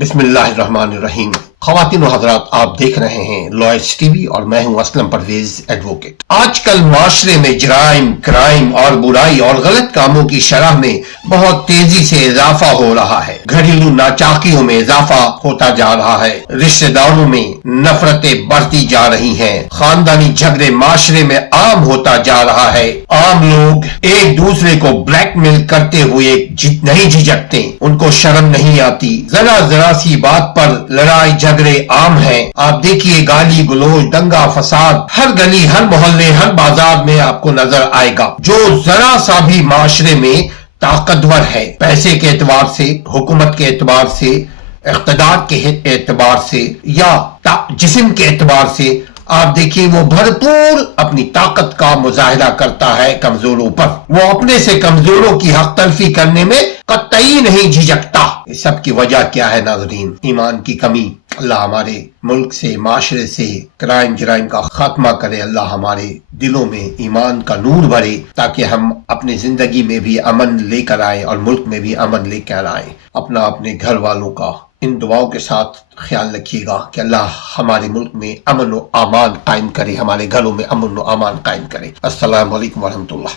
بسم اللہ الرحمن الرحیم۔ خواتین و حضرات، آپ دیکھ رہے ہیں لوئرز ٹی وی اور میں ہوں اسلم پرویز ایڈوکیٹ۔ آج کل معاشرے میں جرائم، کرائم اور برائی اور غلط کاموں کی شرح میں بہت تیزی سے اضافہ ہو رہا ہے۔ گھریلو ناچاکیوں میں اضافہ ہوتا جا رہا ہے، رشتہ داروں میں نفرتیں بڑھتی جا رہی ہیں، خاندانی جھگڑے معاشرے میں عام ہوتا جا رہا ہے۔ عام لوگ ایک دوسرے کو بلیک میل کرتے ہوئے نہیں جھجکتے، ان کو شرم نہیں آتی، ذرا سی بات پر لڑائی جھگڑے عام ہیں۔ آپ دیکھیے گالی گلوچ، دنگا فساد ہر گلی، ہر محلے، ہر بازار میں آپ کو نظر آئے گا۔ جو ذرا سا بھی معاشرے میں طاقتور ہے، پیسے کے اعتبار سے، حکومت کے اعتبار سے، اقتدار کے اعتبار سے یا جسم کے اعتبار سے، آپ دیکھیے وہ بھرپور اپنی طاقت کا مظاہرہ کرتا ہے کمزوروں پر۔ وہ اپنے سے کمزوروں کی حق تلفی کرنے میں قطعی نہیں جھجکتا۔ اس سب کی وجہ کیا ہے ناظرین؟ ایمان کی کمی۔ اللہ ہمارے ملک سے، معاشرے سے کرائم جرائم کا خاتمہ کرے۔ اللہ ہمارے دلوں میں ایمان کا نور بھرے تاکہ ہم اپنی زندگی میں بھی امن لے کر آئیں اور ملک میں بھی امن لے کر آئیں۔ اپنے گھر والوں کا ان دعاؤں کے ساتھ خیال رکھیے گا کہ اللہ ہمارے ملک میں امن و امان قائم کرے، ہمارے گھروں میں امن و امان قائم کرے۔ السلام علیکم ورحمۃ اللہ۔